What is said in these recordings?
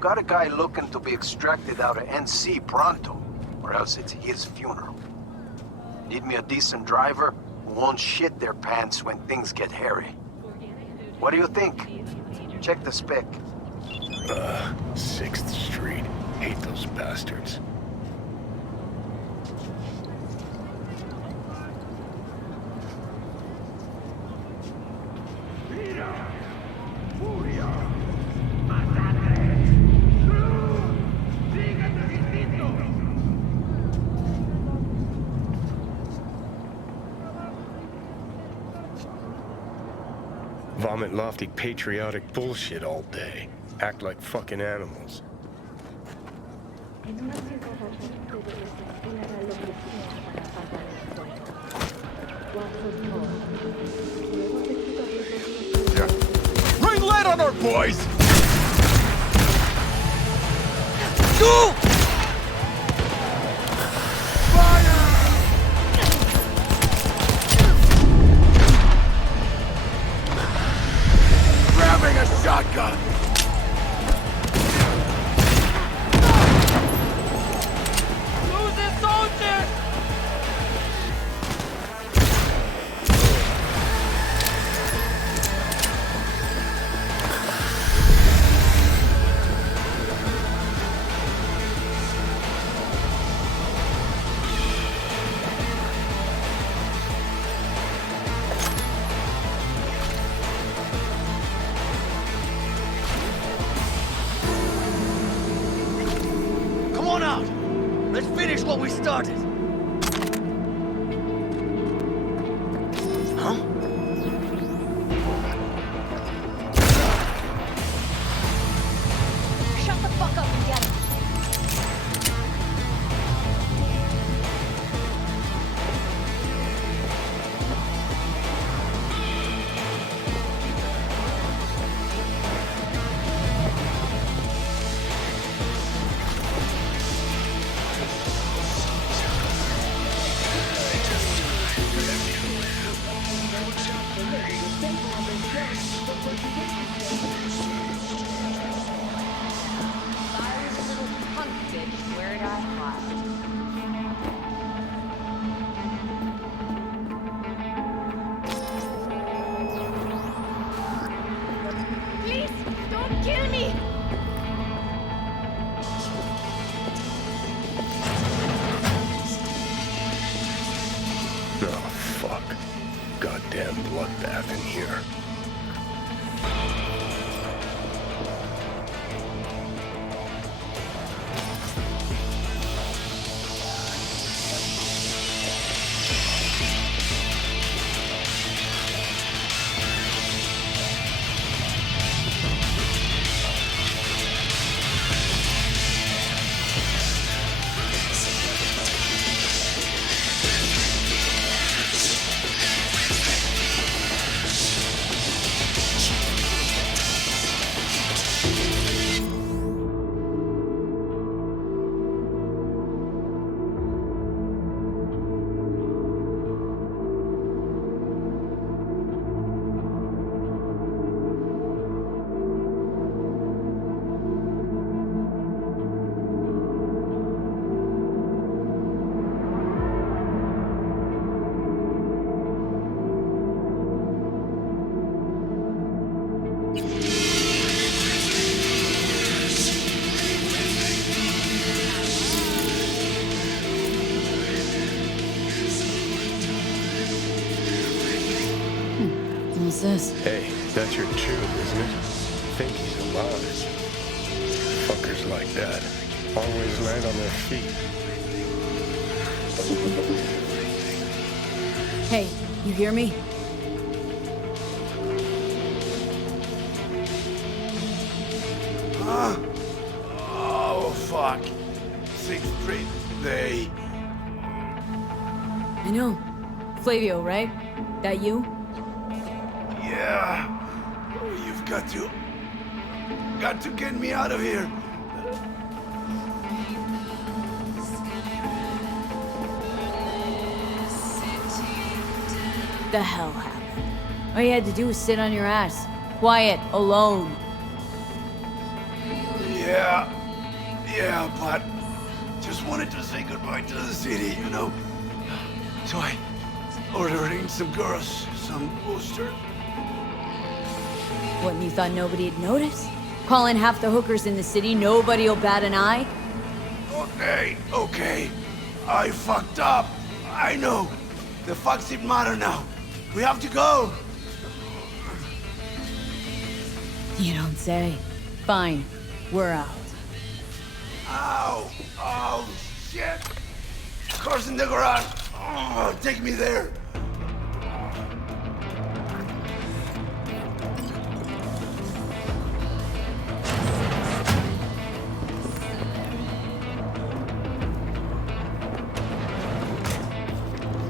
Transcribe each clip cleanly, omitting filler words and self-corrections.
Got a guy looking to be extracted out of NC pronto, or else it's his funeral. Need me a decent driver who won't shit their pants when things get hairy. What do you think? Check the spec. 6th Street. Hate those bastards. Vomit lofty patriotic bullshit all day. Act like fucking animals. Bring lead on our boys! Go! A shotgun! Losing soldiers! Let's finish what we started! Huh? Shut the fuck up and get it! Goddamn bloodbath in here. Peralezes. Hey, that's your tune, isn't it? Think he's alive. Fuckers like that always land on their feet. Hey, you hear me? Oh, fuck. 6th Street, they... I know. Flavio, right? That you? Yeah. You've got to get me out of here. The hell happened? All you had to do was sit on your ass. Quiet, alone. Yeah, but just wanted to say goodbye to the city, you know? So I ordered in some girls, some boosters. What, and you thought nobody'd notice? Calling half the hookers in the city, nobody'll bat an eye? Okay. I fucked up. I know. The facts didn't matter now. We have to go. You don't say. Fine, we're out. Ow! Oh, shit! Car's in the garage. Oh, take me there.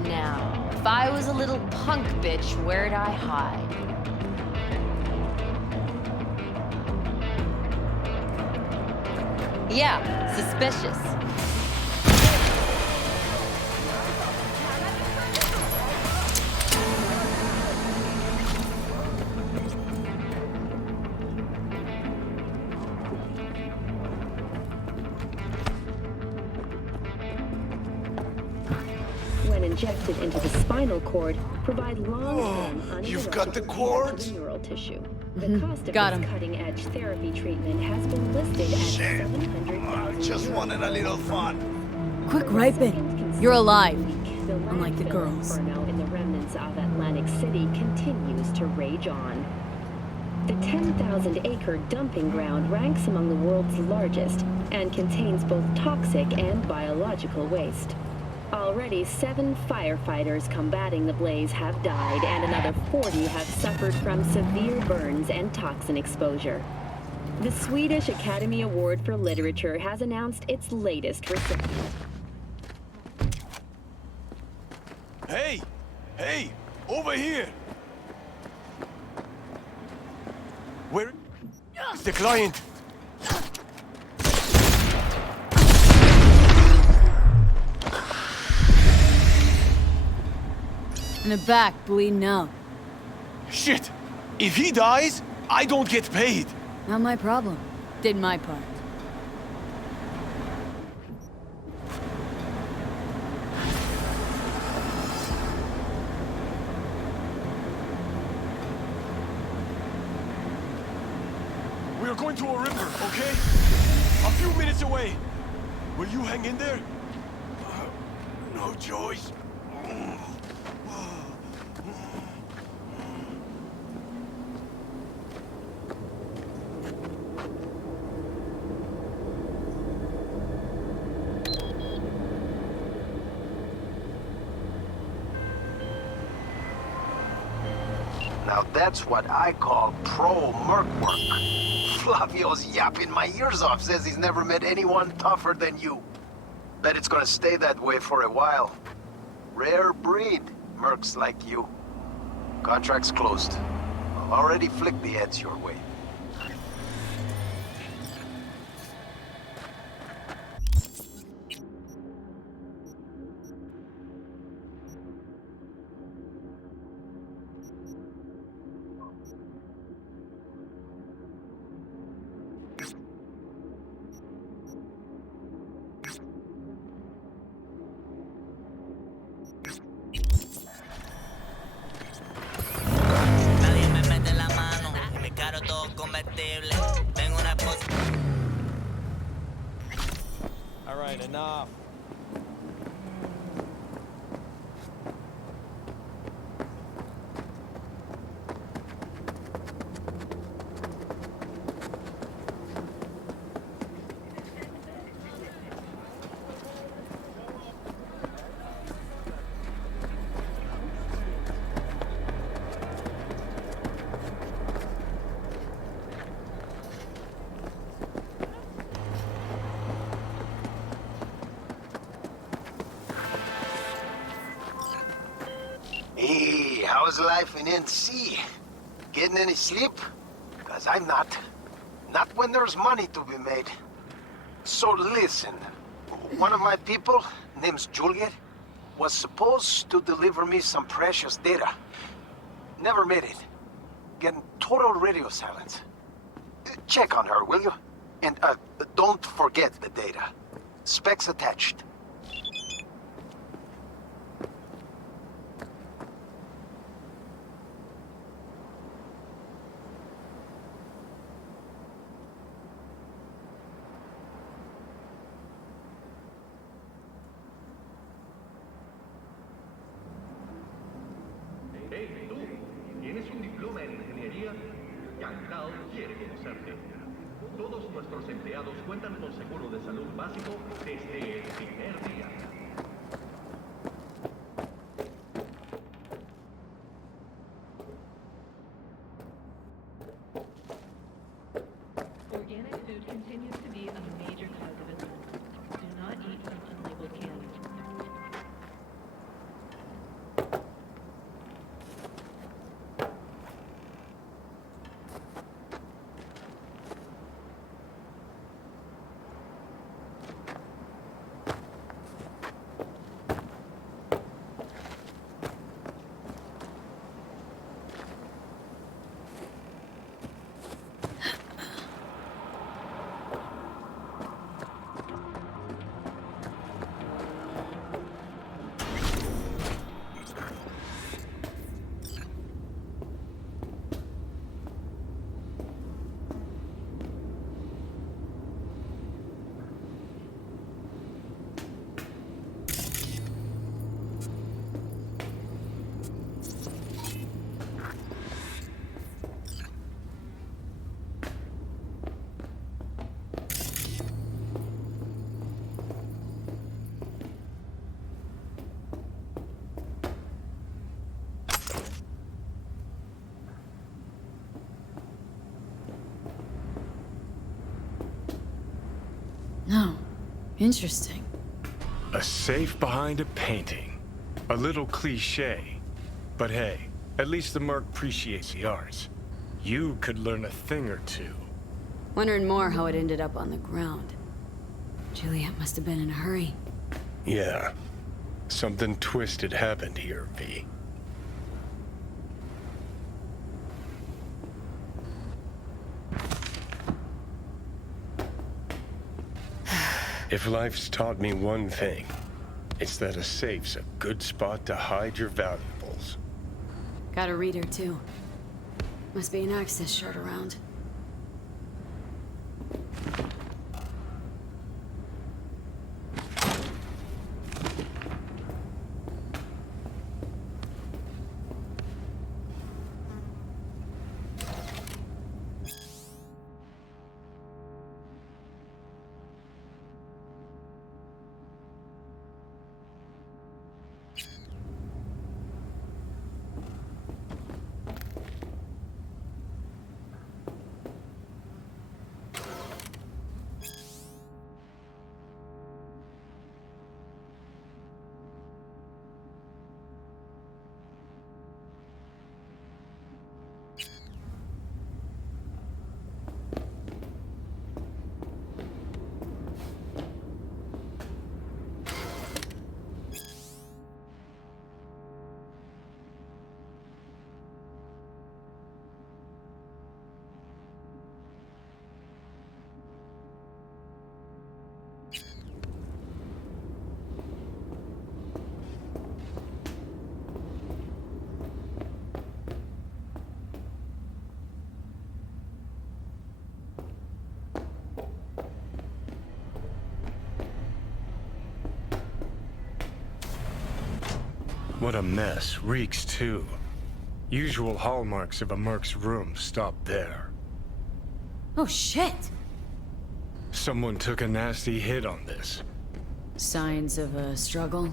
Now, if I was a little punk bitch, where'd I hide? Yeah, suspicious. When injected into the spinal cord, provide long-term you've got the uninterrupted cords? to the neural tissue. The cost of Got this 'em. cutting-edge therapy treatment has been listed at Shit. 700,000 I just wanted a little fun. Quick ripen. You're alive. Unlike the landfill girls. inferno in the remnants of Atlantic City continues to rage on. The 10,000-acre dumping ground ranks among the world's largest and contains both toxic and biological waste. Already 7 firefighters combating the blaze have died, and another 40 have suffered from severe burns and toxin exposure. The Swedish Academy Award for Literature has announced its latest recipient. Hey, over here. Where is the client? In the back, bleeding out. Shit! If he dies, I don't get paid. Not my problem. Did my part. We're going to a river, okay? A few minutes away. Will you hang in there? No choice. Now that's what I call pro-merc work. Flavio's yapping my ears off, says he's never met anyone tougher than you. Bet it's gonna stay that way for a while. Rare breed, mercs like you. Contract's closed. I'll already flick the ads your way. Nadie me mete la mano y mi carro todo convertible. Tengo una esposa. All right, enough. How's life in NC? Getting any sleep? Because I'm not. Not when there's money to be made. So listen, one of my people, name's Juliet, was supposed to deliver me some precious data. Never made it. Getting total radio silence. Check on her, will you? And don't forget the data. Specs attached. Hey, tú, ¿tienes un diploma en ingeniería? Clout quiere conocerte. Todos nuestros empleados cuentan con seguro de salud básico desde el primer día. Organic food continues to be a major cause of illness. Do not eat from unlabeled cans. No. Interesting. A safe behind a painting. A little cliche. But hey, at least the merc appreciates the arts. You could learn a thing or two. Wondering more how it ended up on the ground. Juliet must have been in a hurry. Yeah. Something twisted happened here, V. If life's taught me one thing, it's that a safe's a good spot to hide your valuables. Got a reader, too. Must be an access shard around. What a mess. Reeks, too. Usual hallmarks of a merc's room stop there. Oh, shit! Someone took a nasty hit on this. Signs of a struggle?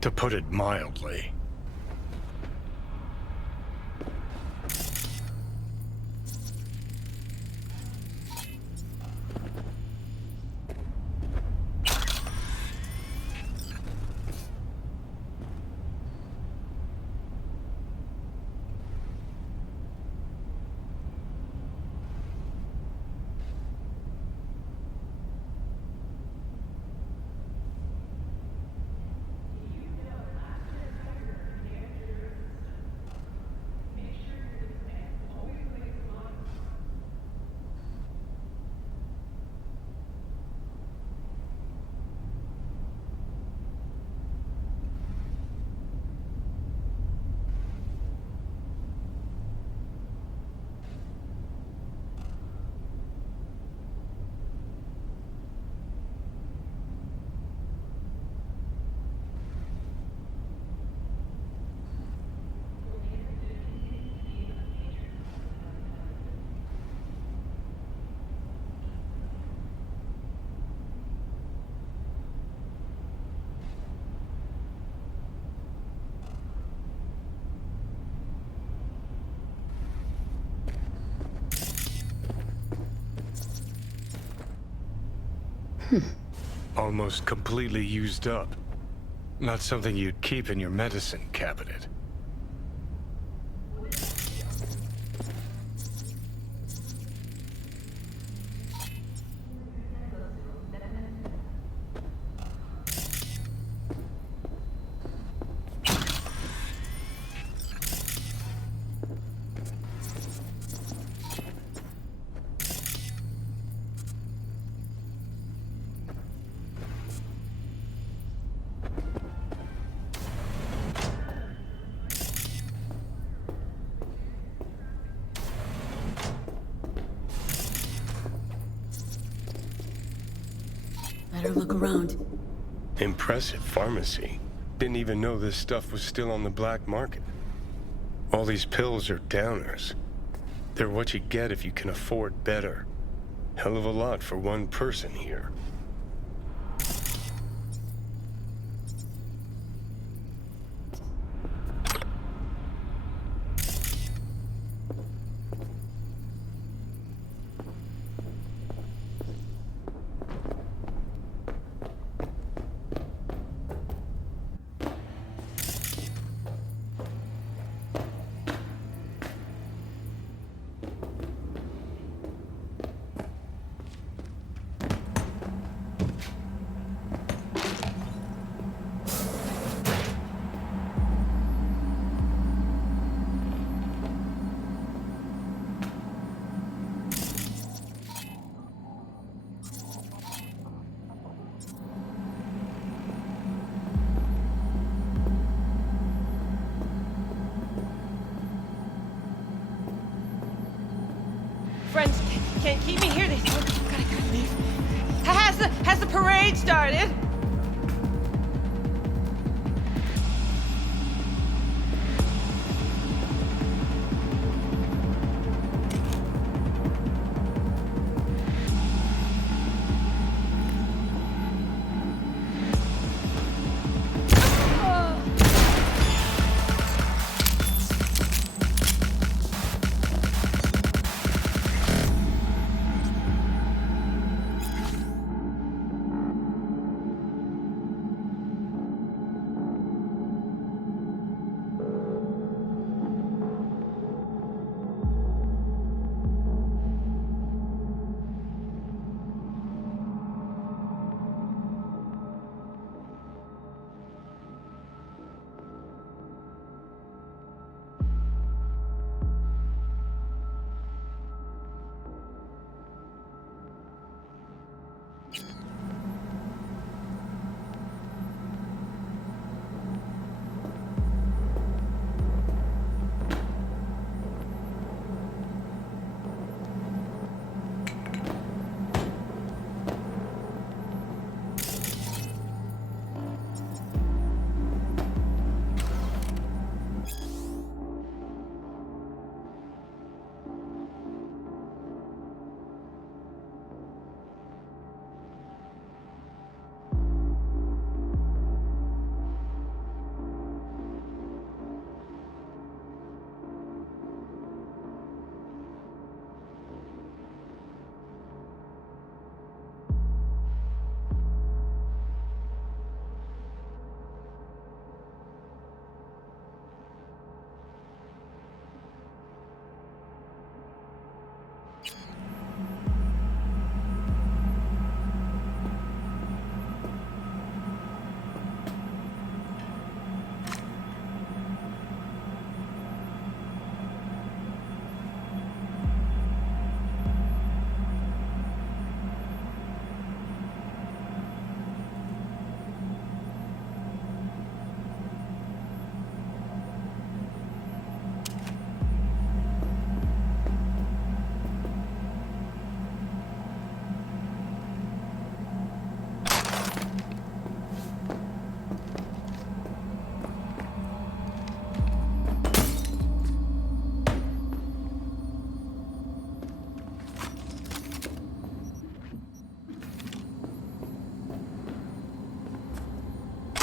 To put it mildly. Almost completely used up. Not something you'd keep in your medicine cabinet. Better look around. Impressive pharmacy. Didn't even know this stuff was still on the black market. All these pills are downers. They're what you get if you can afford better. Hell of a lot for one person here. Friends can't keep me here. They gotta leave. Has the parade started?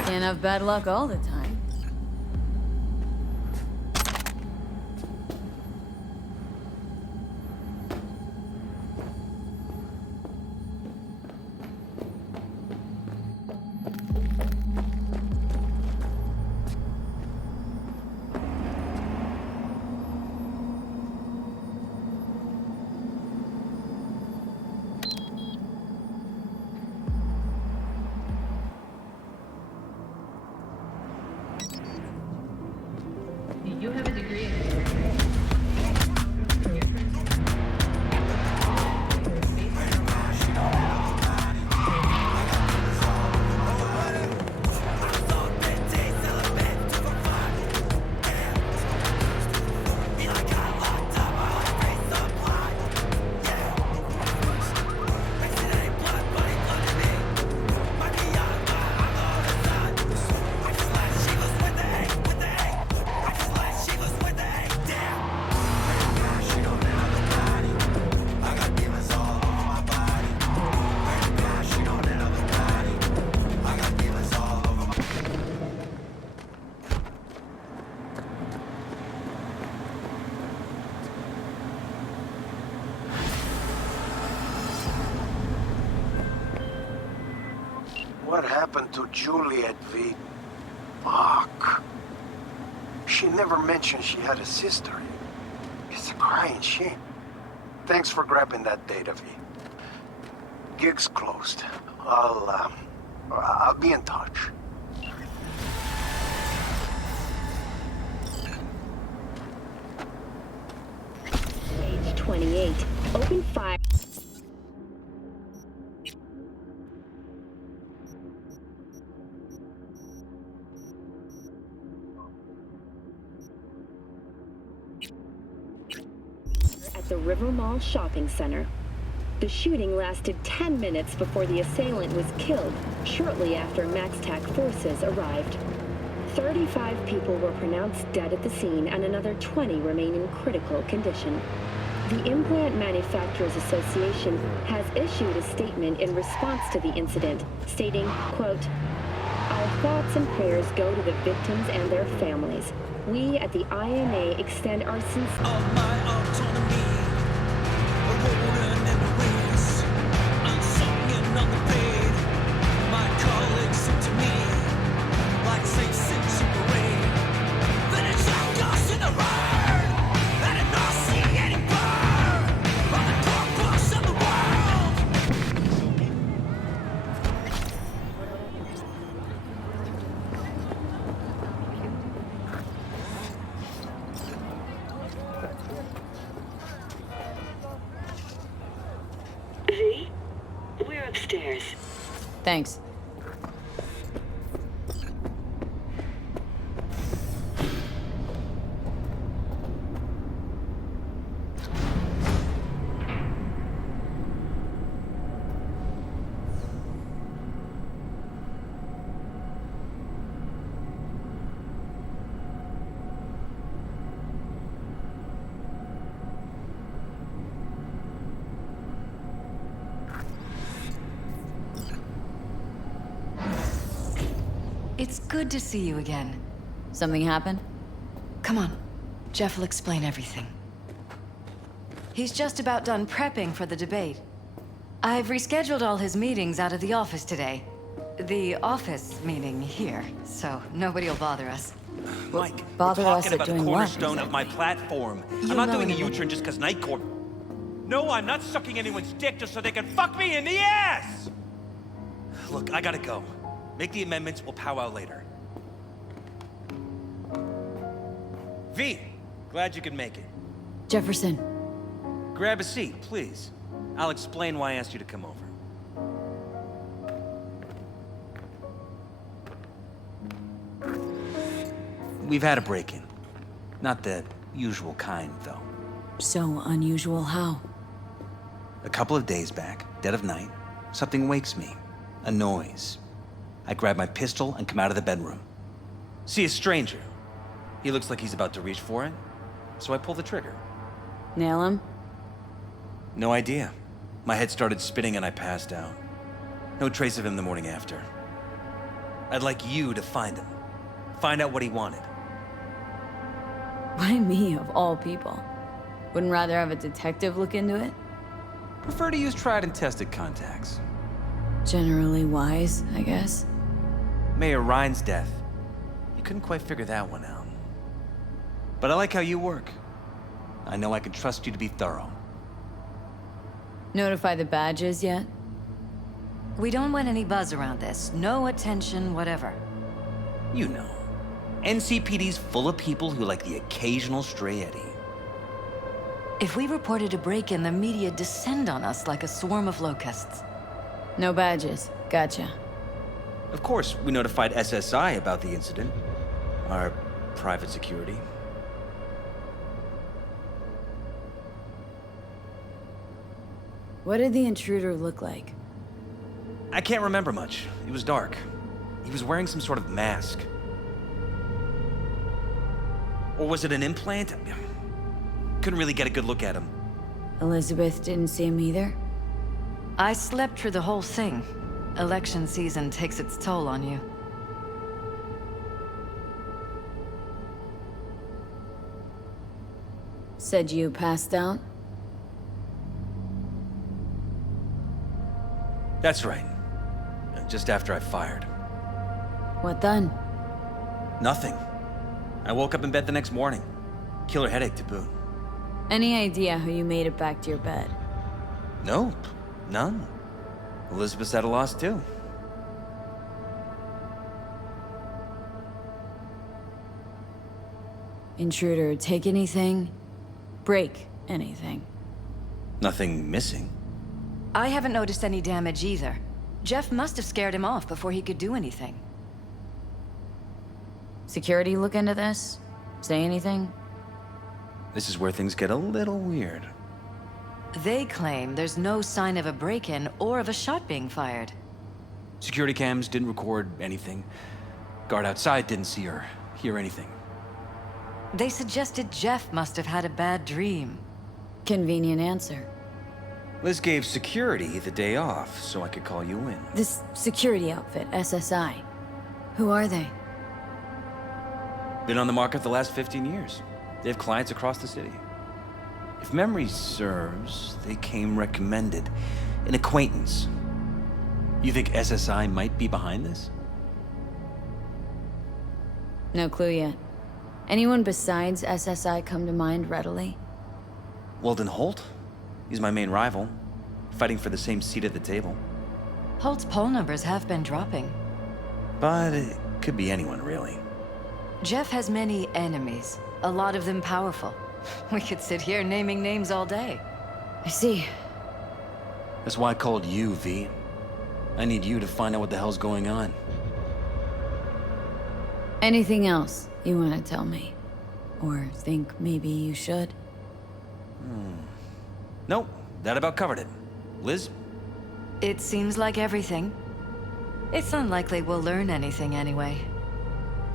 Can't have bad luck all the time. What happened to Juliet, V? Fuck. She never mentioned she had a sister. It's a crying shame. Thanks for grabbing that data, V. Gig's closed. I'll be in touch. Page 28. Open fire. At the River Mall Shopping Center. The shooting lasted 10 minutes before the assailant was killed, shortly after MaxTac forces arrived. 35 people were pronounced dead at the scene and another 20 remain in critical condition. The Implant Manufacturers Association has issued a statement in response to the incident, stating, quote, "Our thoughts and prayers go to the victims and their families. We at the IMA extend our sincere..." Of my autonomy, a rolling in the race, unsung on the blade. My colleagues sing to me like Saint Simpson parade. Finish our ghosts in the rain, and I'm not seeing any burn on the purpose of the world. V, we're upstairs. Thanks. It's good to see you again. Something happened? Come on. Jeff will explain everything. He's just about done prepping for the debate. I've rescheduled all his meetings out of the office today. The office meaning here, so nobody will bother us. Mike, bother we're us talking at about the doing what, cornerstone of my platform. You'll I'm not know doing a in a minute. U-turn just because Night Court... No, I'm not sucking anyone's dick just so they can fuck me in the ass! Look, I gotta go. Make the amendments, we'll powwow later. V, glad you could make it. Jefferson. Grab a seat, please. I'll explain why I asked you to come over. We've had a break-in. Not the usual kind, though. So unusual how? A couple of days back, dead of night, something wakes me. A noise. I grab my pistol and come out of the bedroom. See a stranger. He looks like he's about to reach for it, so I pull the trigger. Nail him? No idea. My head started spinning and I passed out. No trace of him the morning after. I'd like you to find him. Find out what he wanted. Why me, of all people? Wouldn't rather have a detective look into it? Prefer to use tried and tested contacts. Generally wise, I guess. Mayor Ryan's death. You couldn't quite figure that one out. But I like how you work. I know I can trust you to be thorough. Notify the badges yet? We don't want any buzz around this. No attention, whatever. You know. NCPD's full of people who like the occasional stray eddy. If we reported a break-in, the media descend on us like a swarm of locusts. No badges. Gotcha. Of course, we notified SSI about the incident. Our private security. What did the intruder look like? I can't remember much. It was dark. He was wearing some sort of mask. Or was it an implant? Couldn't really get a good look at him. Elizabeth didn't see him either? I slept through the whole thing. Election season takes its toll on you. Said you passed out? That's right. just after I fired. What then? Nothing. I woke up in bed the next morning. Killer headache to boot. Any idea how you made it back to your bed? Nope. None. Elizabeth's at a loss too. Intruder, take anything? Break anything? Nothing missing. I haven't noticed any damage either. Jeff must have scared him off before he could do anything. Security look into this? Say anything? This is where things get a little weird. They claim there's no sign of a break-in or of a shot being fired. Security cams didn't record anything. Guard outside didn't see or hear anything. They suggested Jeff must have had a bad dream. Convenient answer. Liz gave security the day off so I could call you in. This security outfit, SSI. Who are they? Been on the market the last 15 years. They have clients across the city. If memory serves, they came recommended. An acquaintance. You think SSI might be behind this? No clue yet. Anyone besides SSI come to mind readily? Weldon Holt? He's my main rival. Fighting for the same seat at the table. Holt's poll numbers have been dropping. But it could be anyone, really. Jeff has many enemies, a lot of them powerful. We could sit here naming names all day. I see. That's why I called you, V. I need you to find out what the hell's going on. Anything else you want to tell me? Or think maybe you should? Nope, that about covered it. Liz? It seems like everything. It's unlikely we'll learn anything anyway.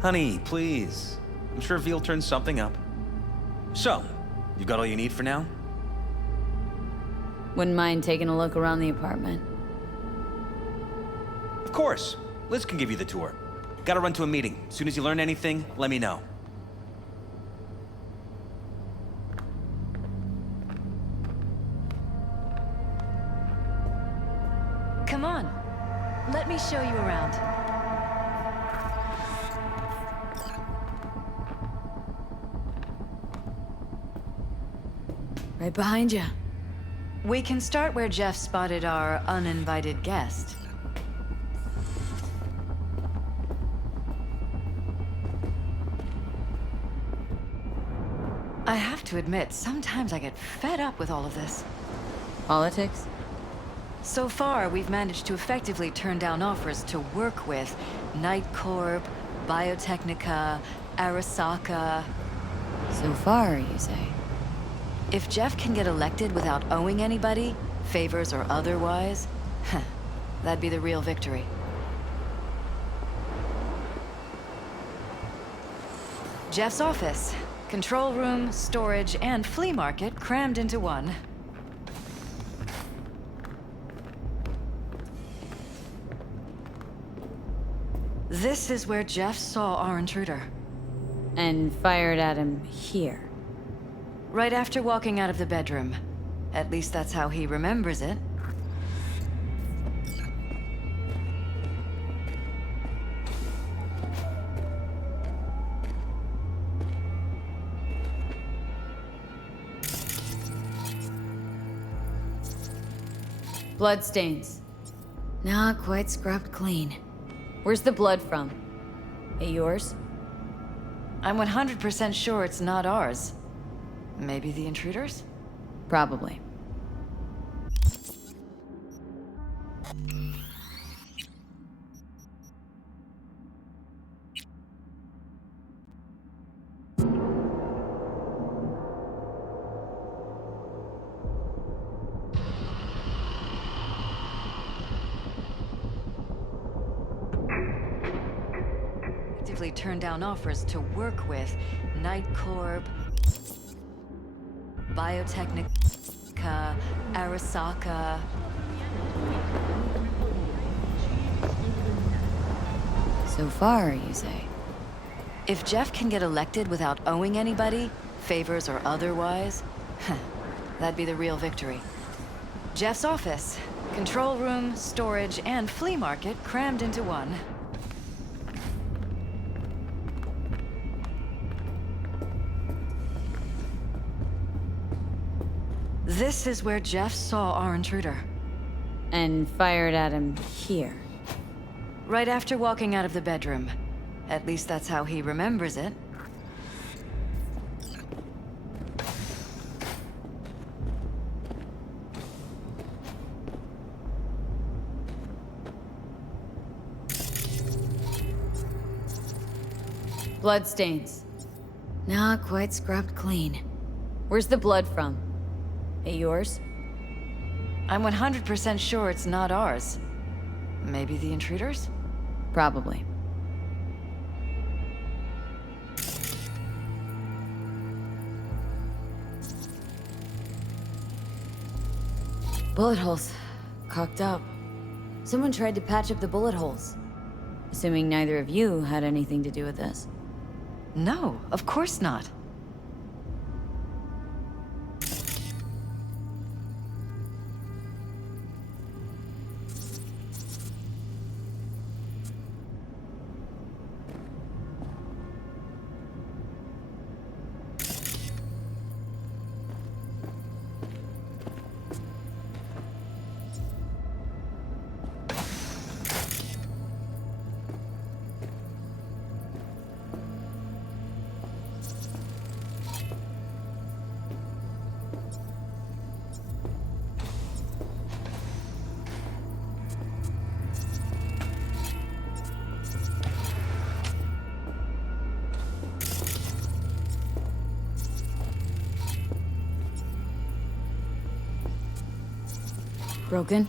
Honey, please. I'm sure V'll turn something up. So, you got all you need for now? Wouldn't mind taking a look around the apartment. Of course. Liz can give you the tour. Gotta run to a meeting. As soon as you learn anything, let me know. Come on. Let me show you around. Right behind you. We can start where Jeff spotted our uninvited guest. I have to admit, sometimes I get fed up with all of this. Politics? So far, we've managed to effectively turn down offers to work with Night Corp, Biotechnica, Arasaka. So far, you say? If Jeff can get elected without owing anybody, favors or otherwise, that'd be the real victory. Jeff's office. Control room, storage, and flea market crammed into one. This is where Jeff saw our intruder. And fired at him here. Right after walking out of the bedroom. At least that's how he remembers it. Bloodstains. Not quite scrubbed clean. Where's the blood from? It yours? I'm 100% sure it's not ours. Maybe the intruders? Probably. Actively turned down offers to work with Night Corp, Biotechnica, Arasaka. So far, you say? If Jeff can get elected without owing anybody, favors or otherwise, that'd be the real victory. Jeff's office. Control room, storage, and flea market crammed into one. This is where Jeff saw our intruder. And fired at him here. Right after walking out of the bedroom. At least that's how he remembers it. Bloodstains. Not quite scrubbed clean. Where's the blood from? It yours? I'm 100% sure it's not ours. Maybe the intruder's? Probably. Bullet holes. Cocked up. Someone tried to patch up the bullet holes. Assuming neither of you had anything to do with this. No, of course not. Broken?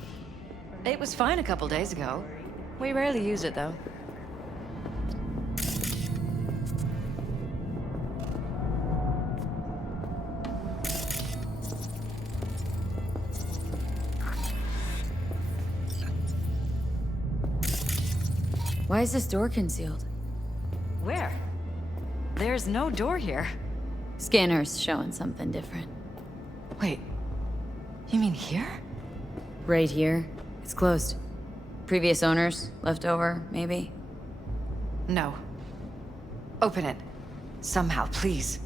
It was fine a couple days ago. We rarely use it, though. Why is this door concealed? Where? There's no door here. Scanner's showing something different. Wait, you mean here? Right here. It's closed. Previous owners, left over, maybe? No. Open it. Somehow, please.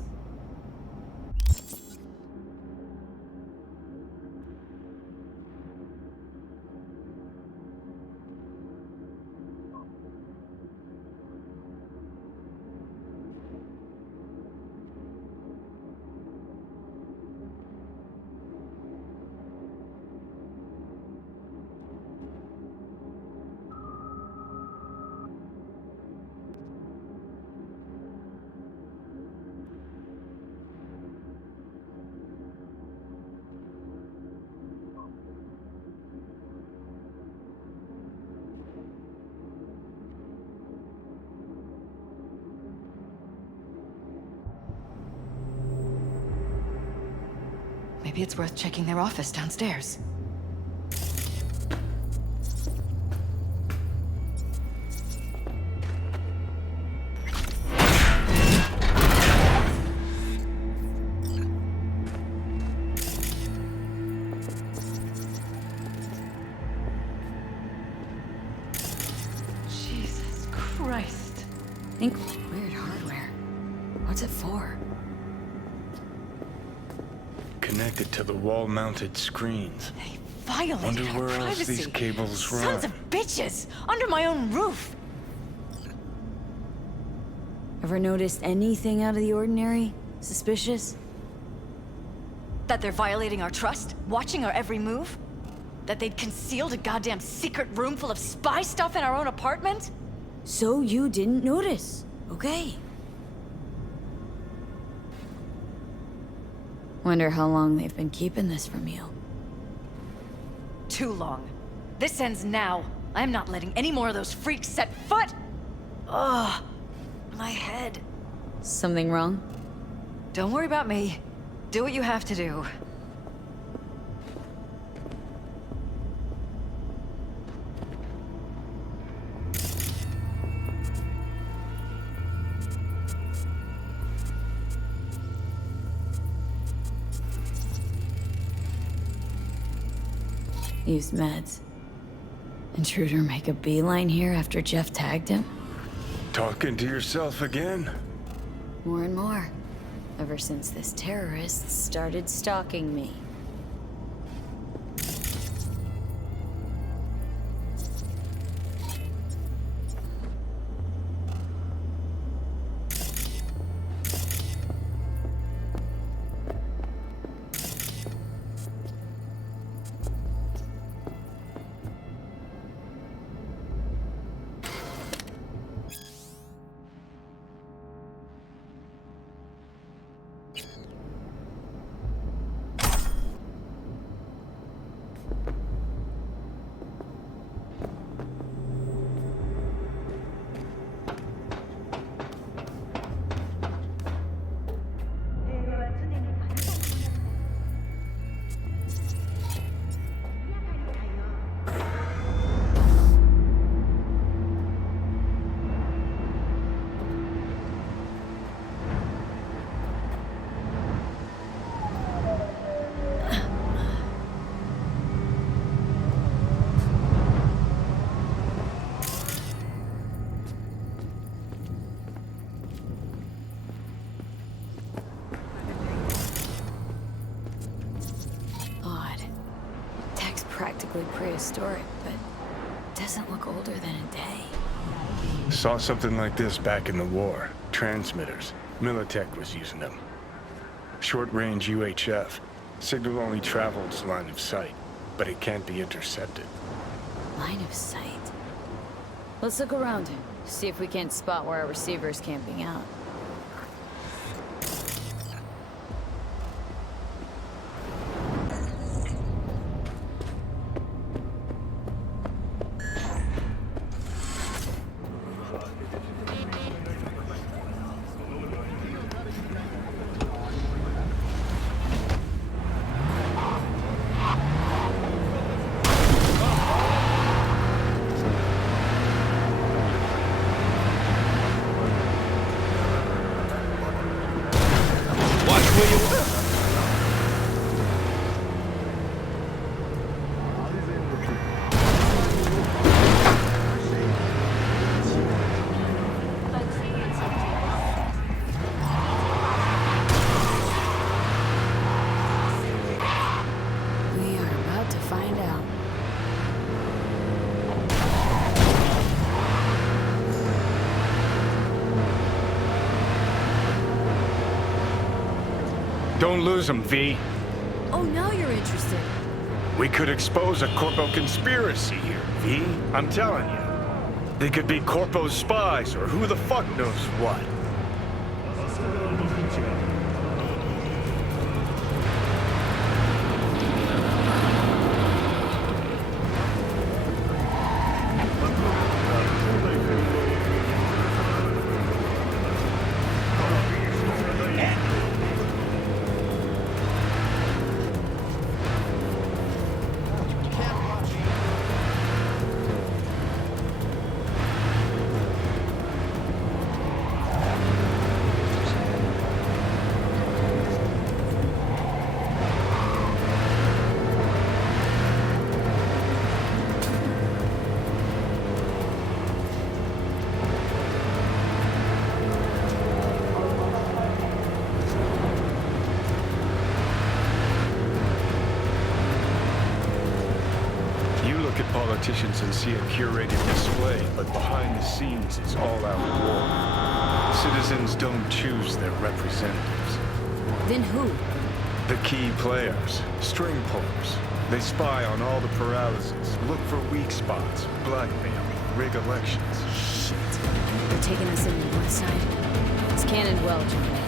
Maybe it's worth checking their office downstairs. Jesus Christ. Think weird hardware. What's it for? Connected to the wall-mounted screens. They violated Wonder our where else privacy. these cables run. Sons of bitches! Under my own roof! Ever noticed anything out of the ordinary? Suspicious? That they're violating our trust? Watching our every move? That they'd concealed a goddamn secret room full of spy stuff in our own apartment? So you didn't notice, okay? Wonder how long they've been keeping this from you. Too long. This ends now. I'm not letting any more of those freaks set foot! Ugh, my head. Something wrong? Don't worry about me. Do what you have to do. Used meds. Intruder make a beeline here after Jeff tagged him? Talking to yourself again? More and more. Ever since this terrorist started stalking me. Practically prehistoric, but doesn't look older than a day. Saw something like this back in the war. Transmitters. Militech was using them. Short-range UHF. Signal only travels line of sight, but it can't be intercepted. Line of sight? Let's look around. See if we can't spot where our receiver is camping out. Don't lose them, V. Oh, now you're interested. We could expose a Corpo conspiracy here, V. I'm telling you. They could be Corpo's spies, or who the fuck knows what. Politicians and see a curated display, but behind the scenes it's all out war. Citizens don't choose their representatives. Then who? The key players, string pullers. They spy on all the Peralezes, look for weak spots, blackmail, rig elections. Shit. They're taking us in the north side. It's cannoned well, Johnny.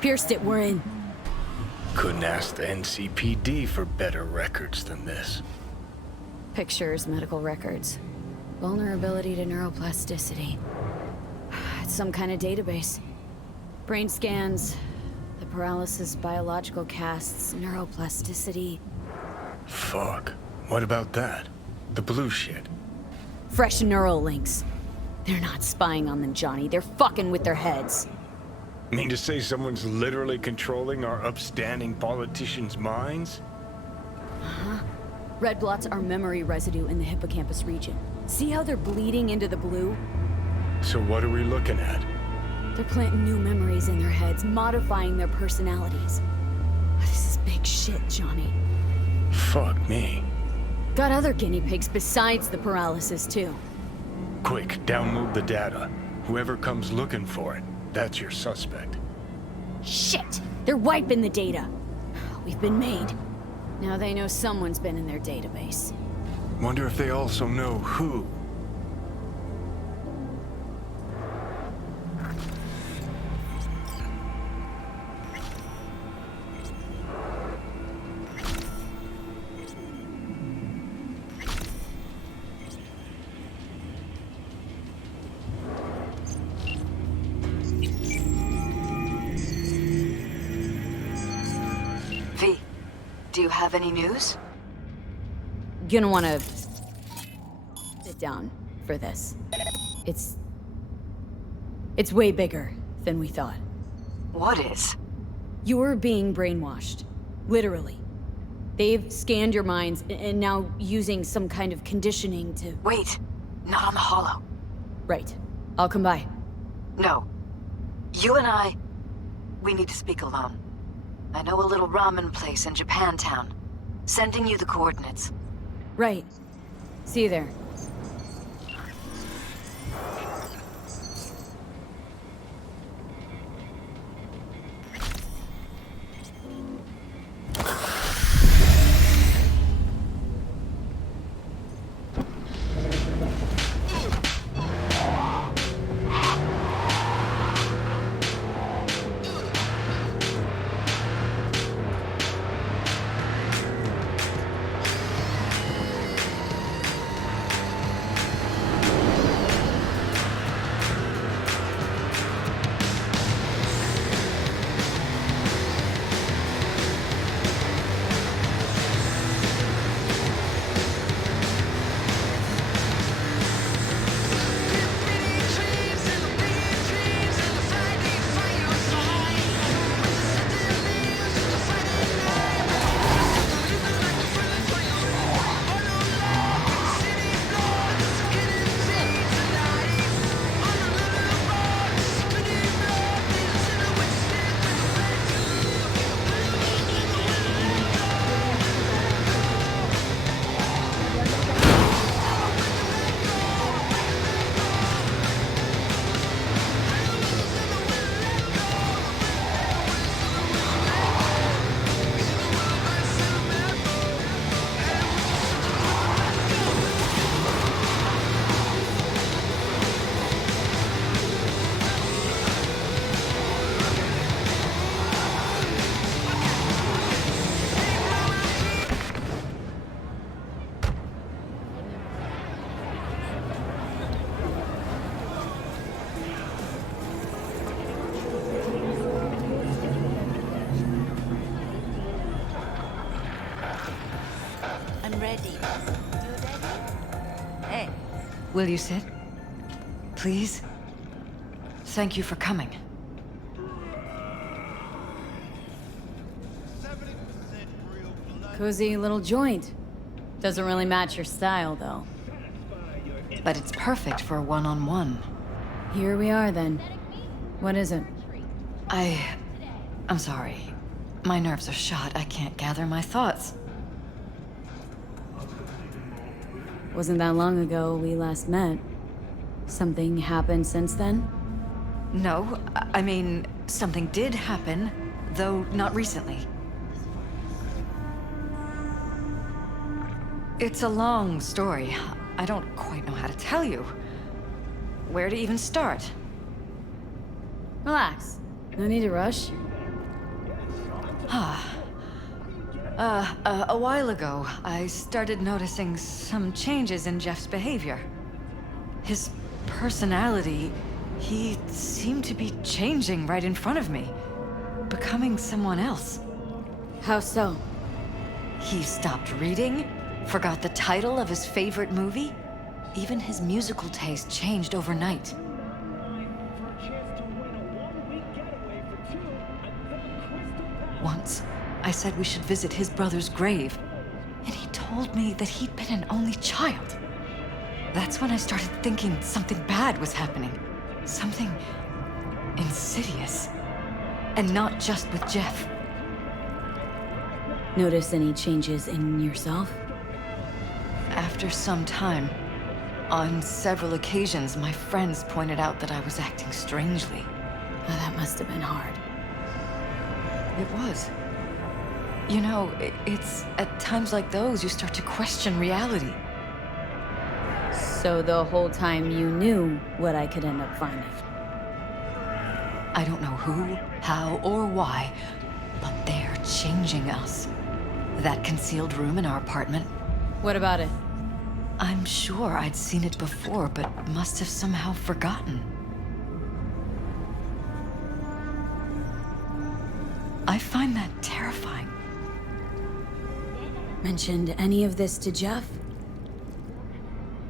Pierced it, we're in. Couldn't ask the NCPD for better records than this. Pictures, medical records. Vulnerability to neuroplasticity. It's some kind of database. Brain scans, the Peralezes biological casts, neuroplasticity. Fuck. What about that? The blue shit. Fresh neural links. They're not spying on them, Johnny. They're fucking with their heads. Mean to say someone's literally controlling our upstanding politicians' minds? Uh-huh. Red blots are memory residue in the hippocampus region. See how they're bleeding into the blue? So what are we looking at? They're planting new memories in their heads, modifying their personalities. This is big shit, Johnny. Fuck me. Got other guinea pigs besides the Peralezes, too. Quick, download the data. Whoever comes looking for it, that's your suspect. Shit! They're wiping the data. We've been made. Now they know someone's been in their database. Wonder if they also know who. Do you have any news? Gonna wanna sit down for this. It's way bigger than we thought. What is? You're being brainwashed. Literally. They've scanned your minds and now using some kind of conditioning to... Wait, not on the Hollow. Right. I'll come by. No. You and I, we need to speak alone. I know a little ramen place in Japantown. Sending you the coordinates. Right. See you there. Will you sit? Please? Thank you for coming. Cozy little joint. Doesn't really match your style, though. But it's perfect for a one-on-one. Here we are, then. What is it? I'm sorry. My nerves are shot. I can't gather my thoughts. Wasn't that long ago we last met. Something happened since then? No, I mean, something did happen, though not recently. It's a long story. I don't quite know how to tell you. Where to even start? Relax. No need to rush. A while ago, I started noticing some changes in Jeff's behavior. His personality, he seemed to be changing right in front of me, becoming someone else. How so? He stopped reading, forgot the title of his favorite movie. Even his musical taste changed overnight. Once, I said we should visit his brother's grave, and he told me that he'd been an only child. That's when I started thinking something bad was happening. Something insidious. And not just with Jeff. Notice any changes in yourself? After some time, on several occasions, my friends pointed out that I was acting strangely. Oh, that must have been hard. It was. You know, it's at times like those you start to question reality. So the whole time you knew what I could end up finding? I don't know who, how, or why, but they're changing us. That concealed room in our apartment. What about it? I'm sure I'd seen it before, but must have somehow forgotten. I find that terrifying. Mentioned any of this to Jeff?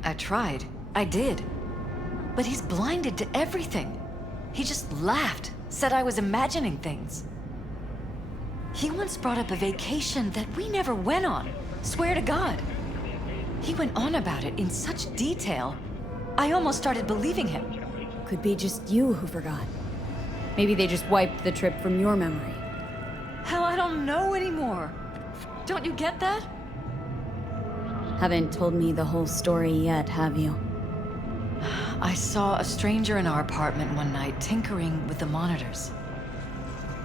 I tried. I did. But he's blinded to everything. He just laughed, said I was imagining things. He once brought up a vacation that we never went on. Swear to God. He went on about it in such detail, I almost started believing him. Could be just you who forgot. Maybe they just wiped the trip from your memory. Hell, I don't know anymore. Don't you get that? Haven't told me the whole story yet, have you? I saw a stranger in our apartment one night tinkering with the monitors.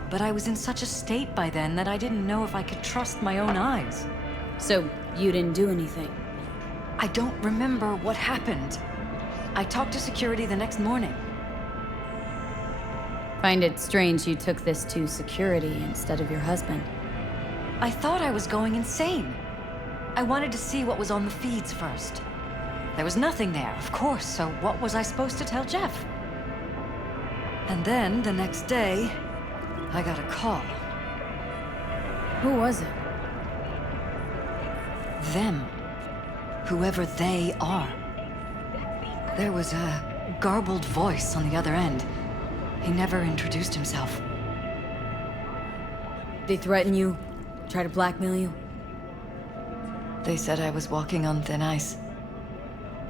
But I was in such a state by then that I didn't know if I could trust my own eyes. So you didn't do anything? I don't remember what happened. I talked to security the next morning. Find it strange you took this to security instead of your husband. I thought I was going insane. I wanted to see what was on the feeds first. There was nothing there, of course, so what was I supposed to tell Jeff? And then, the next day, I got a call. Who was it? Them. Whoever they are. There was a garbled voice on the other end. He never introduced himself. They threaten you? Try to blackmail you? They said I was walking on thin ice.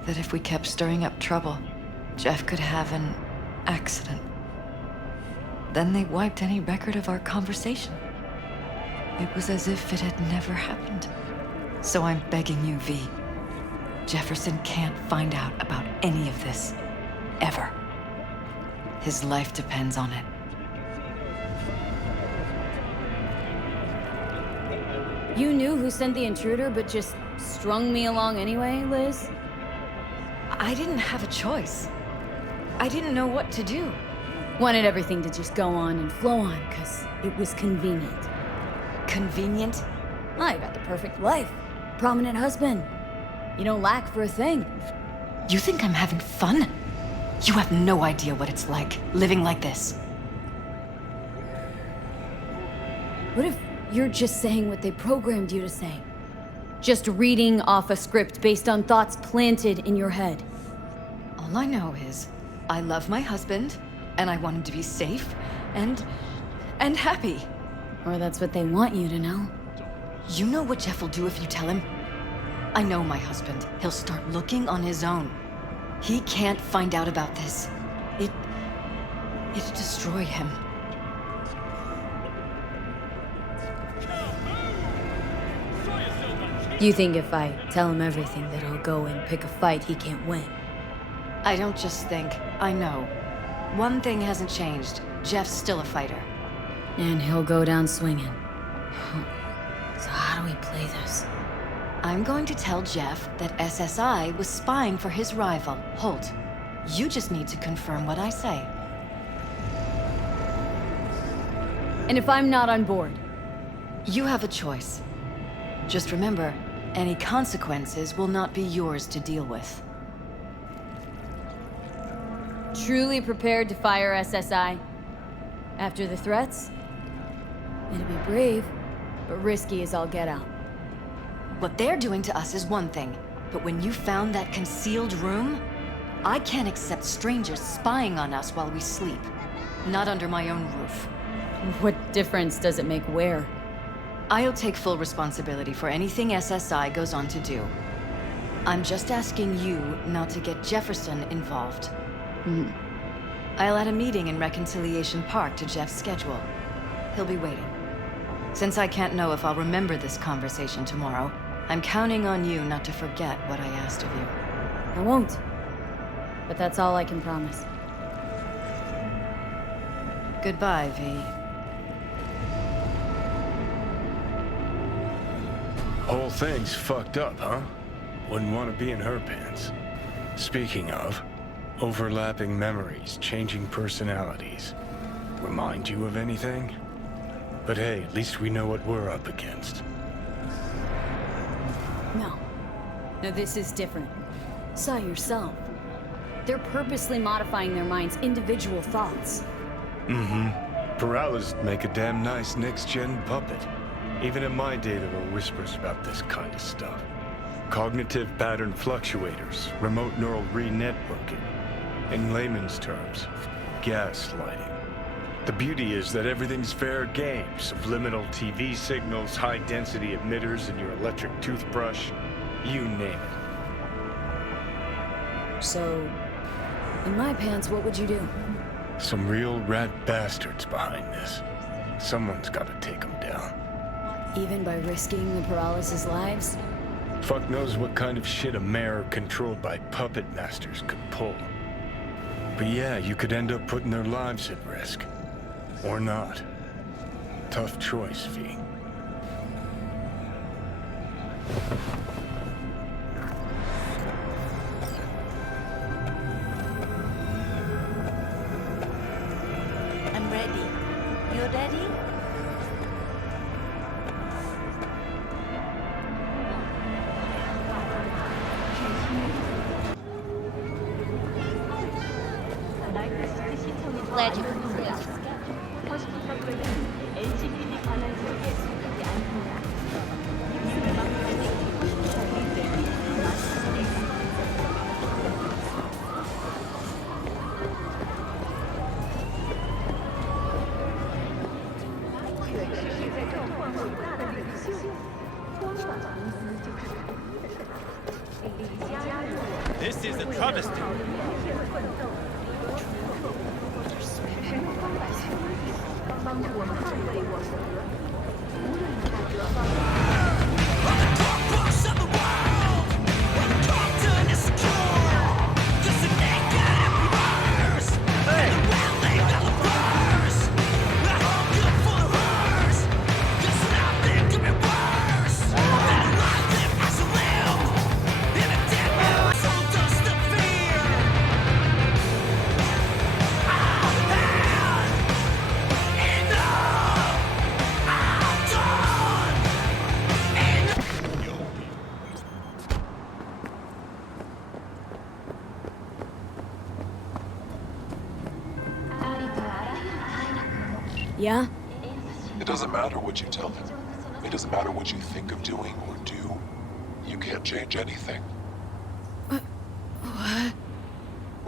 That if we kept stirring up trouble, Jeff could have an accident. Then they wiped any record of our conversation. It was as if it had never happened. So I'm begging you, V. Jefferson can't find out about any of this. Ever. His life depends on it. You knew who sent the intruder, but just strung me along anyway, Liz? I didn't have a choice. I didn't know what to do. Wanted everything to just go on and flow on, because it was convenient. Convenient? I got the perfect life. Prominent husband. You don't lack for a thing. You think I'm having fun? You have no idea what it's like, living like this. What if you're just saying what they programmed you to say? Just reading off a script based on thoughts planted in your head? All I know is, I love my husband, and I want him to be safe, and happy. Or that's what they want you to know. You know what Jeff will do if you tell him? I know my husband. He'll start looking on his own. He can't find out about this. It'd destroy him. You think if I tell him everything that he'll go and pick a fight he can't win? I don't just think, I know. One thing hasn't changed. Jeff's still a fighter. And he'll go down swinging. So how do we play this? I'm going to tell Jeff that SSI was spying for his rival, Holt. You just need to confirm what I say. And if I'm not on board? You have a choice. Just remember, any consequences will not be yours to deal with. Truly prepared to fire SSI? After the threats? It'd be brave, but risky as all get out. What they're doing to us is one thing, but when you found that concealed room, I can't accept strangers spying on us while we sleep. Not under my own roof. What difference does it make where? I'll take full responsibility for anything SSI goes on to do. I'm just asking you not to get Jefferson involved. I'll add a meeting in Reconciliation Park to Jeff's schedule. He'll be waiting. Since I can't know if I'll remember this conversation tomorrow, I'm counting on you not to forget what I asked of you. I won't. But that's all I can promise. Goodbye, V. Whole thing's fucked up, huh? Wouldn't want to be in her pants. Speaking of, overlapping memories, changing personalities. Remind you of anything? But hey, at least we know what we're up against. No. No, this is different. Saw yourself. They're purposely modifying their minds' individual thoughts. Peralezes make a damn nice next-gen puppet. Even in my day, there were whispers about this kind of stuff. Cognitive pattern fluctuators, remote neural re-networking. In layman's terms, gaslighting. The beauty is that everything's fair game. Subliminal TV signals, high-density emitters in your electric toothbrush. You name it. So, in my pants, what would you do? Some real rat bastards behind this. Someone's got to take them down. Even by risking the Peralezes' lives? Fuck knows what kind of shit a mayor controlled by puppet masters could pull. But yeah, you could end up putting their lives at risk. Or not. Tough choice, V. I'm ready. You ready? Glad you This is a travesty. Yeah? It doesn't matter what you tell them. It doesn't matter what you think of doing or do. You can't change anything. What?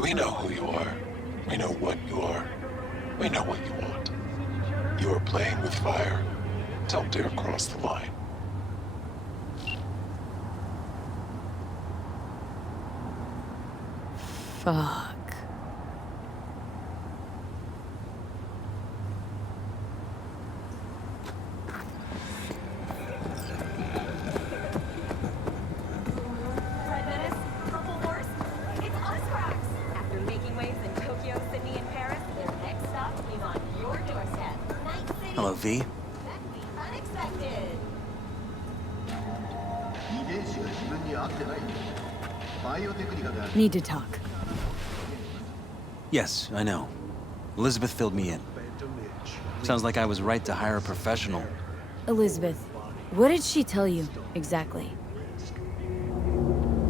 We know who you are. We know what you are. We know what you want. You are playing with fire. Don't dare cross the line. Fuck. After making waves in Tokyo, Sydney, and Paris, their next stop is on your doorstep. Night City. Hello, V. Unexpected. Need to talk. Yes, I know. Elizabeth filled me in. Sounds like I was right to hire a professional. Elizabeth, what did she tell you, exactly?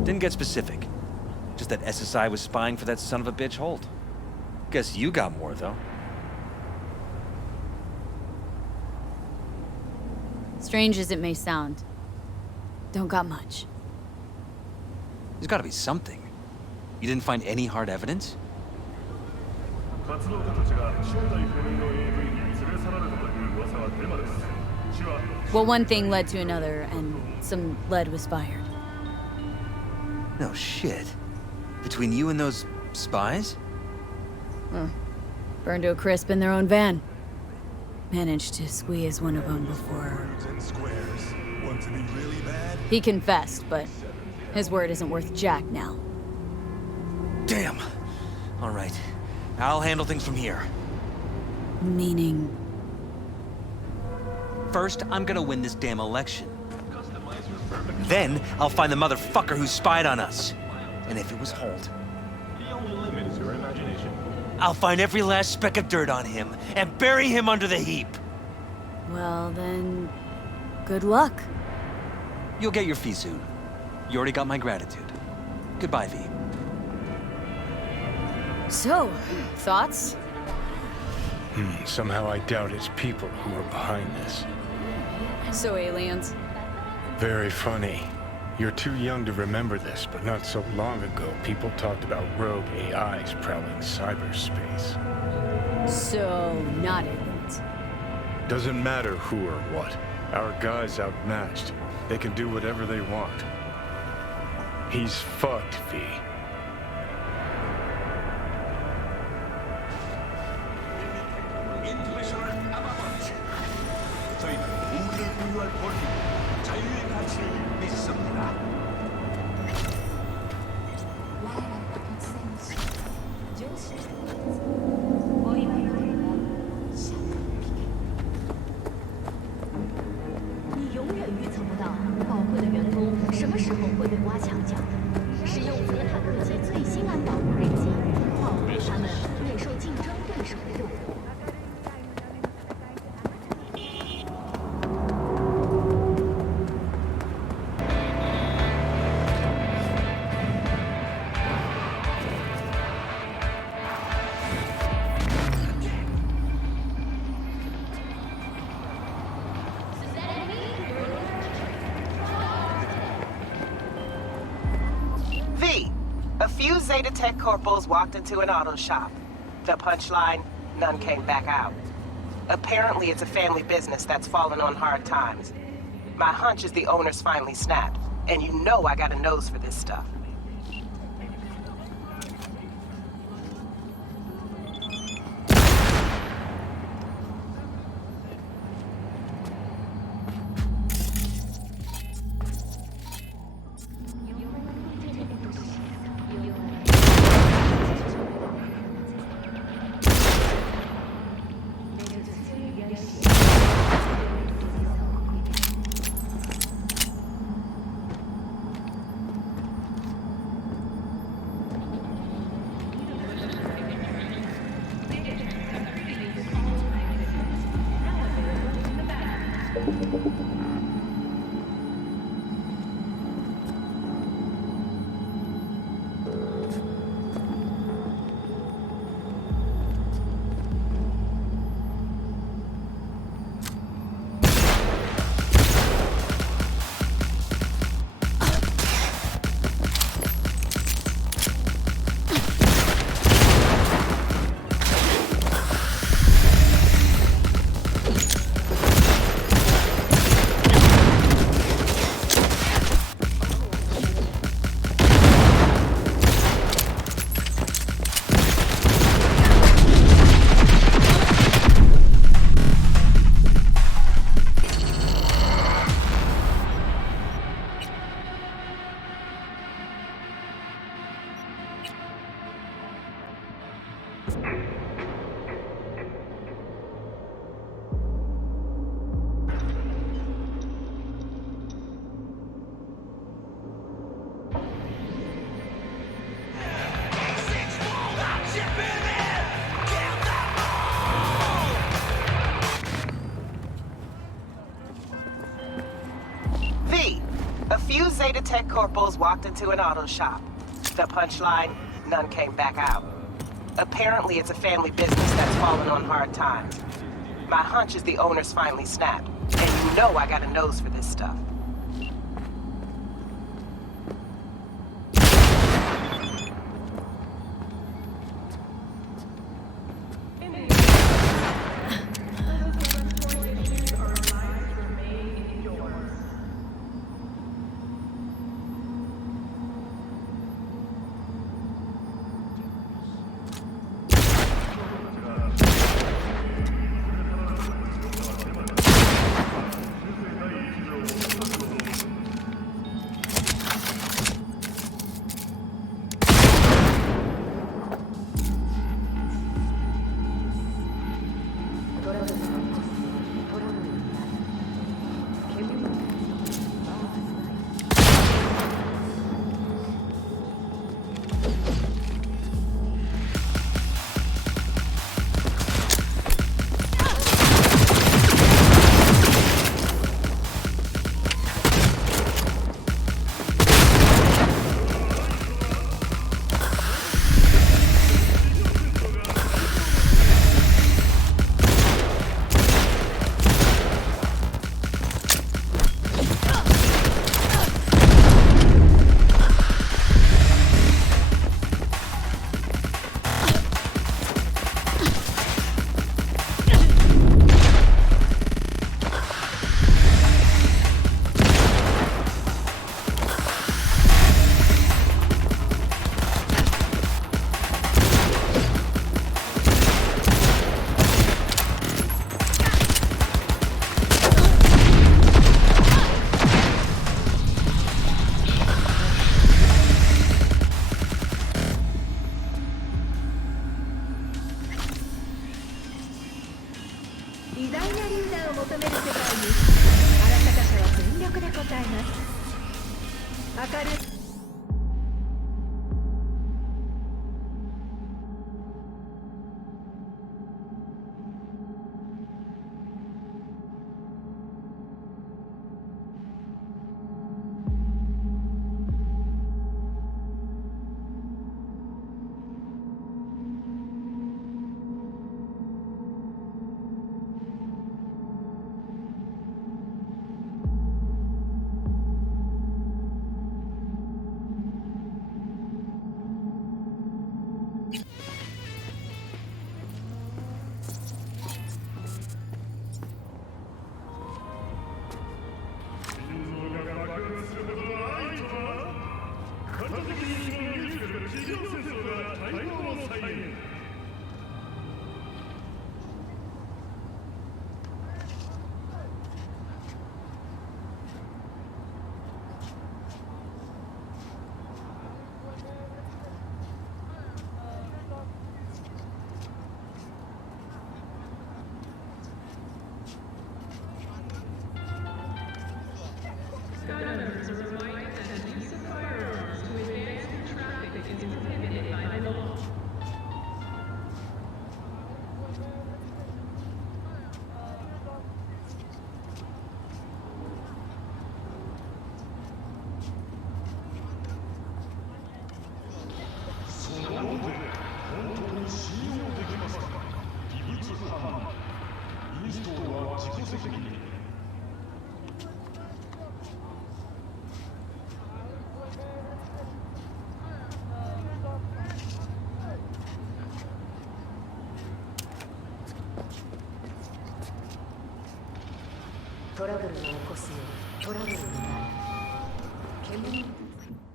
Didn't get specific. Just that SSI was spying for that son of a bitch Holt. Guess you got more, though. Strange as it may sound, don't got much. There's gotta be something. You didn't find any hard evidence? Well, one thing led to another, and some lead was fired. No shit. Between you and those spies? Burned to a crisp in their own van. Managed to squeeze one of them before... He confessed, but his word isn't worth jack now. Damn. All right. I'll handle things from here. Meaning... First, I'm gonna win this damn election. Then, I'll find the motherfucker who spied on us. And if it was Holt, I'll find every last speck of dirt on him and bury him under the heap. Well, then... good luck. You'll get your fee soon. You already got my gratitude. Goodbye, V. So, thoughts? Somehow I doubt it's people who are behind this. So aliens? Very funny. You're too young to remember this, but not so long ago, people talked about rogue AIs prowling cyberspace. So, not aliens. Doesn't matter who or what. Our guy's outmatched. They can do whatever they want. He's fucked, V. A few Zeta Tech corporals walked into an auto shop. The punchline, none came back out. Apparently it's a family business that's fallen on hard times. My hunch is the owners finally snapped, and you know I got a nose for this stuff. A few Zeta Tech corporals walked into an auto shop. The punchline, none came back out. Apparently it's a family business that's fallen on hard times. My hunch is the owners finally snapped. And you know I got a nose for this stuff.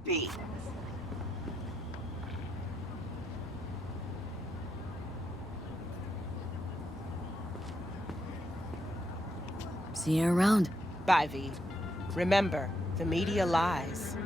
B. See you around. Bye, V. Remember, the media lies.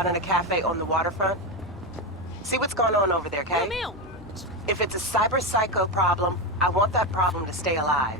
out in a cafe on the waterfront. See what's going on over there, okay? If it's a cyberpsycho problem, I want that problem to stay alive.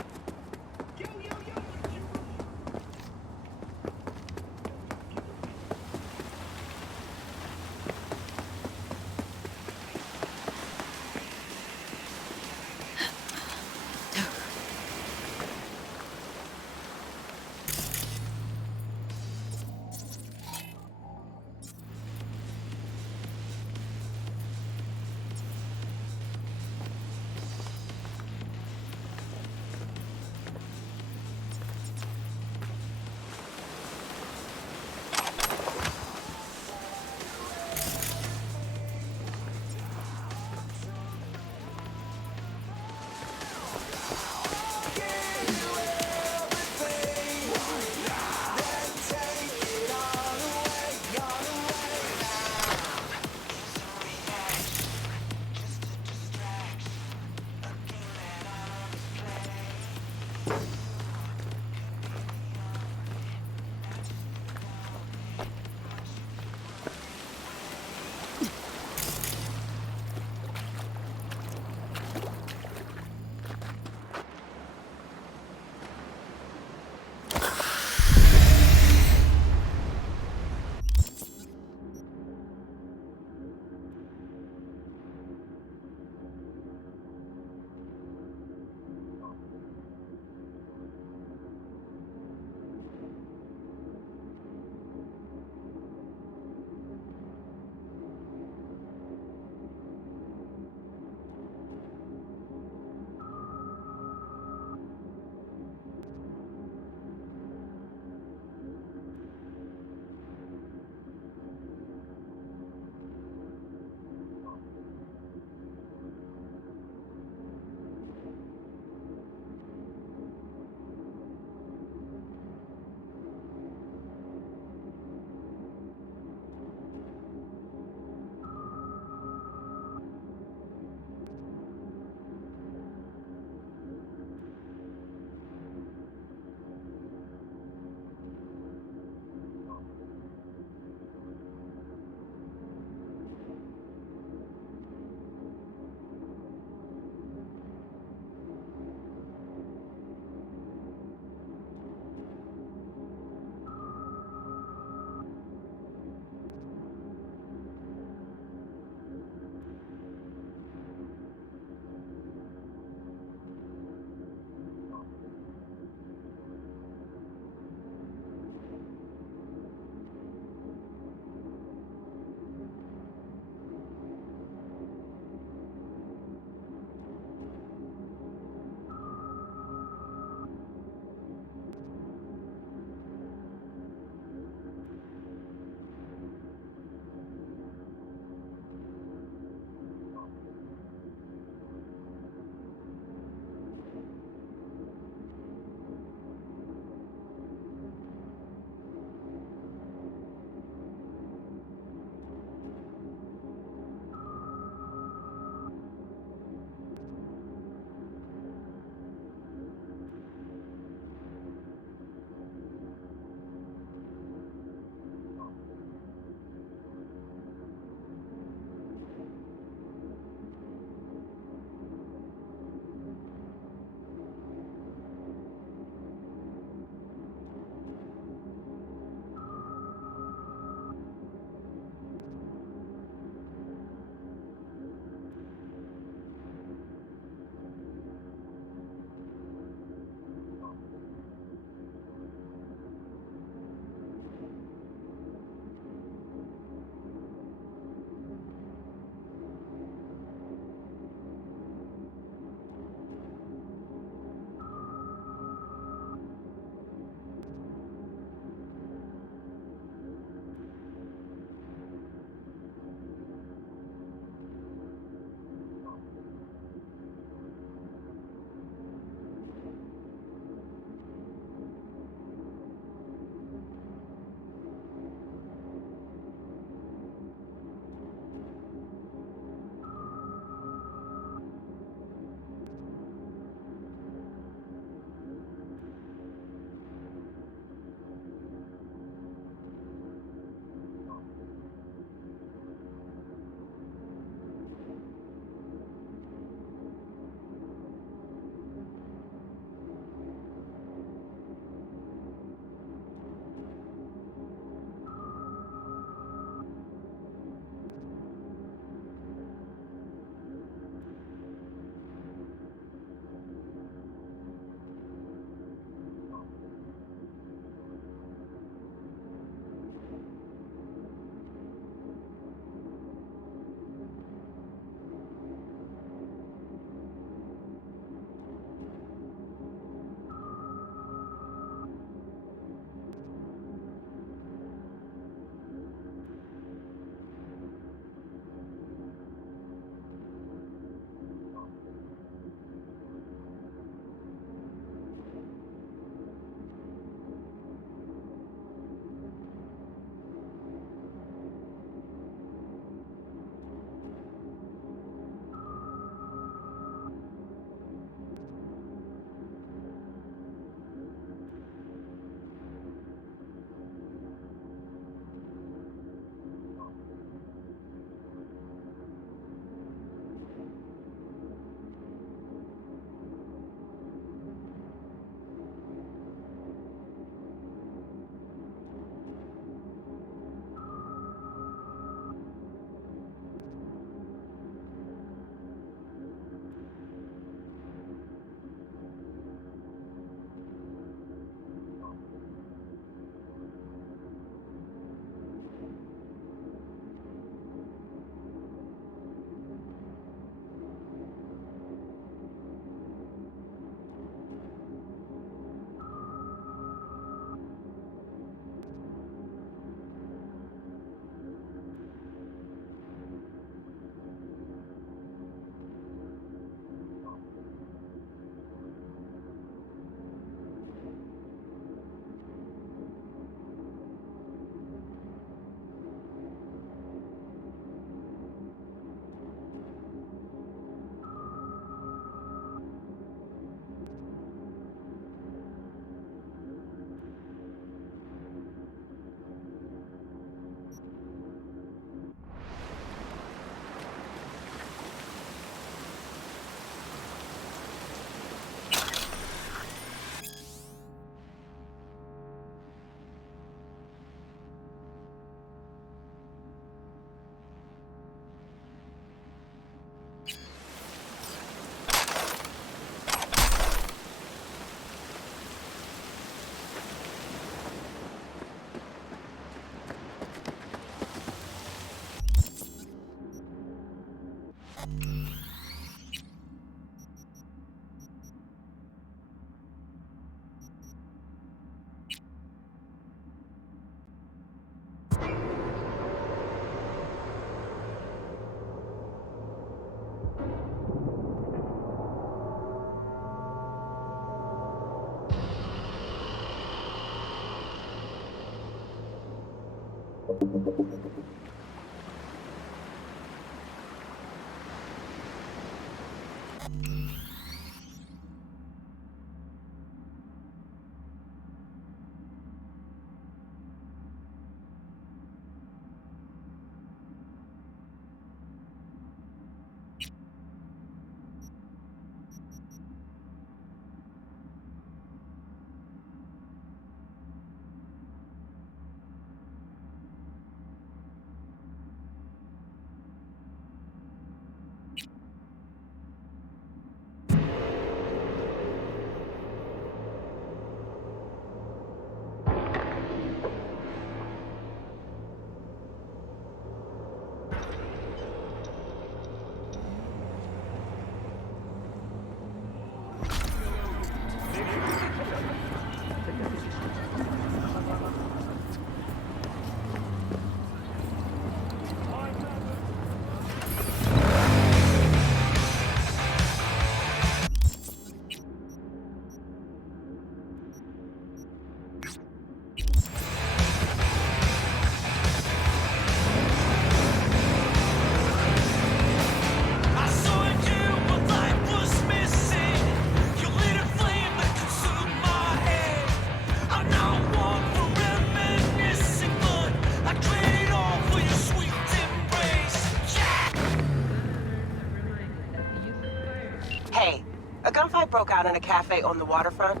Broke out in a cafe on the waterfront.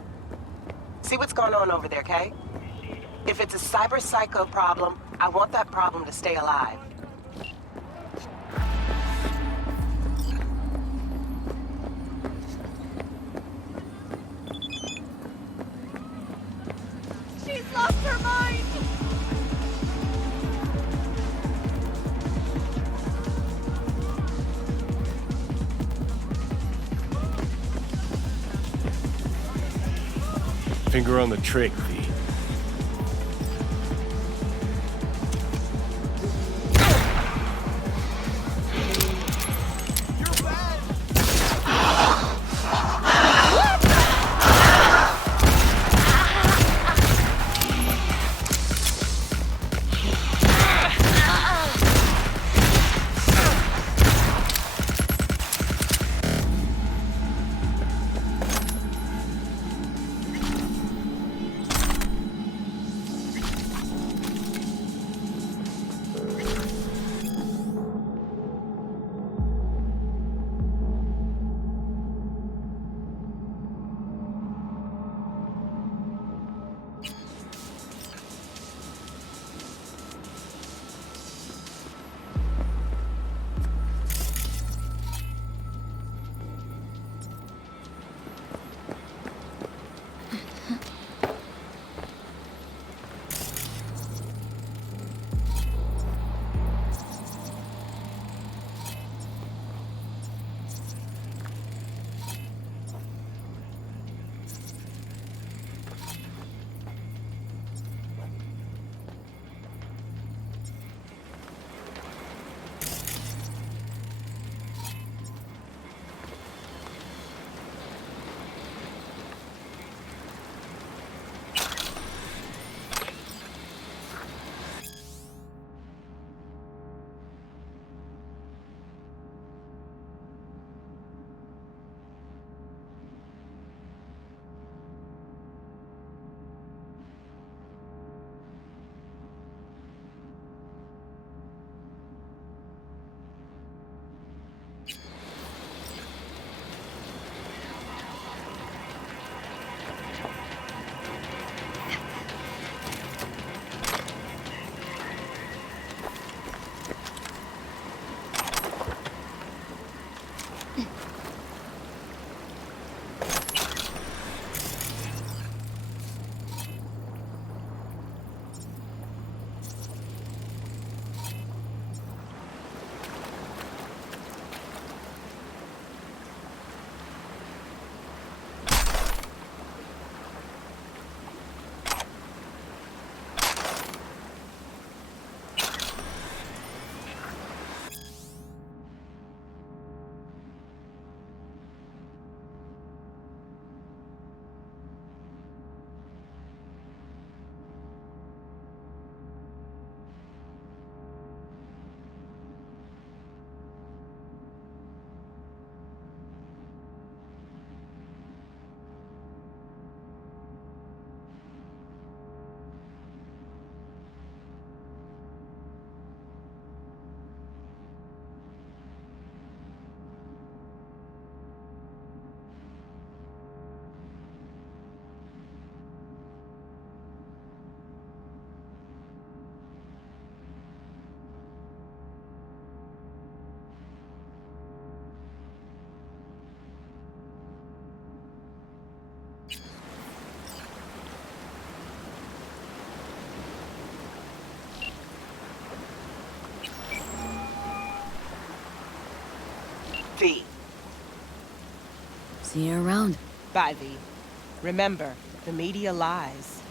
See what's going on over there, Kay? If it's a cyberpsycho problem, I want that problem to stay alive. She's lost her mind! Finger on the trick, V. See you around. Bye, V. Remember, the media lies.